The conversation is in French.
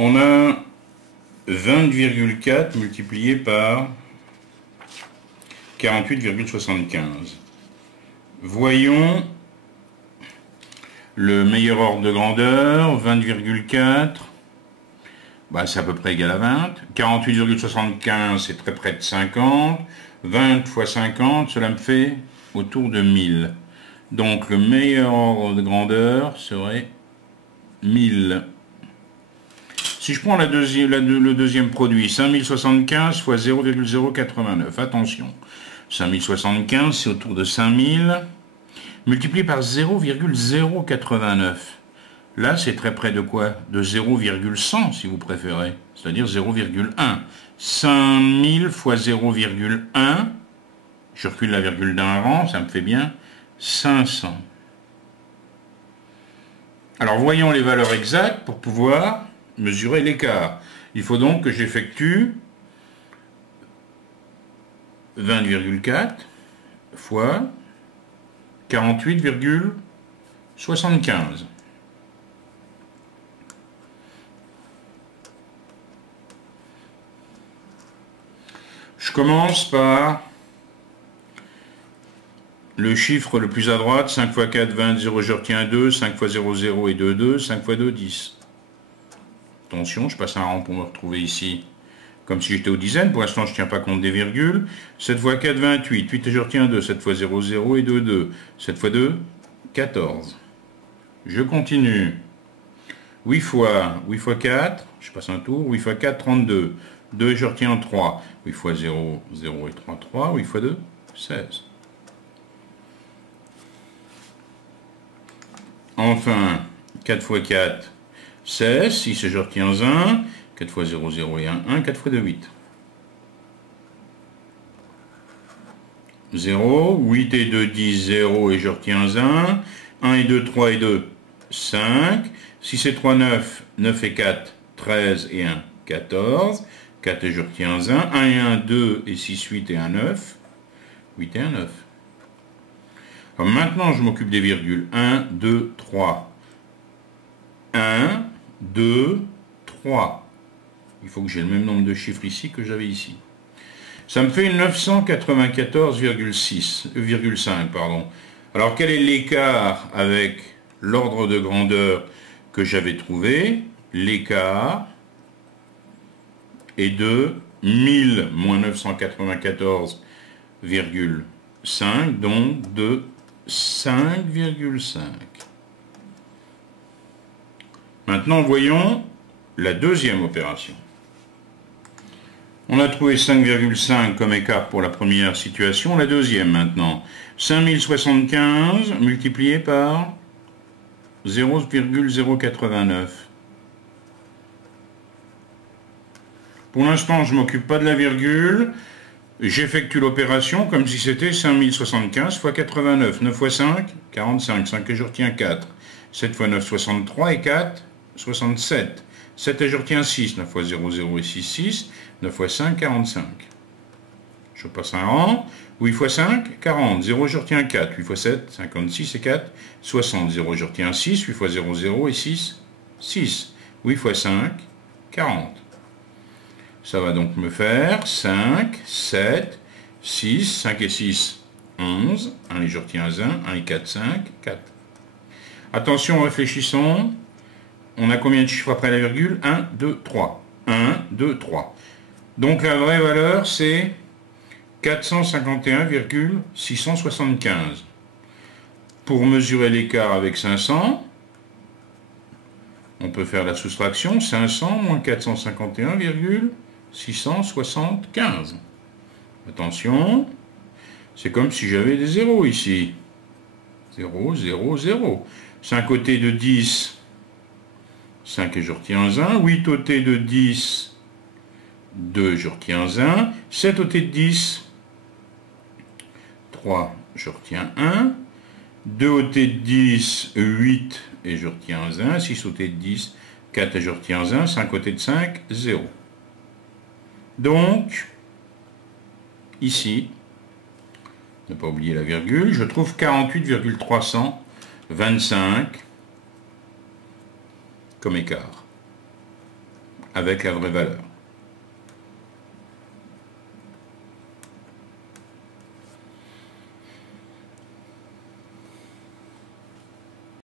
On a 20,4 multiplié par 48,75. Voyons le meilleur ordre de grandeur, 20,4, bah, c'est à peu près égal à 20. 48,75, c'est très près de 50. 20 fois 50, cela me fait autour de 1000. Donc le meilleur ordre de grandeur serait 1000. Si je prends le deuxième produit, 5075 fois 0,089, attention, 5075 c'est autour de 5000, multiplié par 0,089. Là c'est très près de quoi? De 0,100 si vous préférez, c'est-à-dire 0,1. 5000 fois 0,1, je recule la virgule d'un rang, ça me fait bien 500. Alors voyons les valeurs exactes pour pouvoir mesurer l'écart. Il faut donc que j'effectue 20,4 fois 48,75. Je commence par le chiffre le plus à droite, 5 fois 4, 20, 0, je retiens 2, 5 fois 0, 0 et 2, 2, 5 fois 2, 10. Attention, je passe un rang pour me retrouver ici, comme si j'étais aux dizaines. Pour l'instant, je ne tiens pas compte des virgules. 7 fois 4, 28. 8 et je retiens 2. 7 fois 0, 0 et 2, 2. 7 fois 2, 14. Je continue. 8 fois 4, je passe un tour. 8 fois 4, 32. 2 et je retiens 3. 8 fois 0, 0 et 3, 3. 8 fois 2, 16. Enfin, 4 fois 4, 16, 6 et je retiens 1, 4 fois 0, 0 et 1, 1, 4 fois 2, 8. 0, 8 et 2, 10, 0 et je retiens 1, 1 et 2, 3 et 2, 5, 6 et 3, 9, 9 et 4, 13 et 1, 14, 4 et je retiens 1, 1 et 1, 2 et 6, 8 et 1, 9, 8 et 1, 9. Alors maintenant, je m'occupe des virgules. 1, 2, 3. 1, 2, 3. Il faut que j'ai le même nombre de chiffres ici que j'avais ici. Ça me fait 994,5, pardon. Alors, quel est l'écart avec l'ordre de grandeur que j'avais trouvé? L'écart est de 1000 moins 994,5, donc de 5,5. Maintenant, voyons la deuxième opération. On a trouvé 5,5 comme écart pour la première situation. La deuxième, maintenant. 5075 multiplié par 0,089. Pour l'instant, je ne m'occupe pas de la virgule. J'effectue l'opération comme si c'était 5075 fois 89. 9 fois 5, 45. 5 et je retiens 4. 7 fois 9, 63 et 4, 67. 7 et je retiens 6. 9 fois 0, 0 et 6, 6. 9 fois 5, 45. Je passe un rang. 8 fois 5, 40. 0, je retiens 4. 8 fois 7, 56 et 4, 60. 0, je retiens 6. 8 fois 0, 0 et 6, 6. 8 fois 5, 40. Ça va donc me faire 5, 7, 6, 5 et 6, 11. 1 et je retiens 1, 1 et 4, 5, 4. Attention, réfléchissons. On a combien de chiffres après la virgule? 1, 2, 3. 1, 2, 3. Donc la vraie valeur, c'est 451,675. Pour mesurer l'écart avec 500, on peut faire la soustraction. 500 moins 451,675. Attention, c'est comme si j'avais des zéros ici. 0, 0, 0. 5 au T de 10, 5 et je retiens 1. 8 au T de 10, 2, je retiens 1. 7 au T de 10, 3, je retiens 1. 2 au T de 10, 8 et je retiens 1. 6 au T de 10, 4 et je retiens 1. 5 au T de 5, 0. Donc, ici, ne pas oublier la virgule, je trouve 48,325 comme écart. avec la vraie valeur.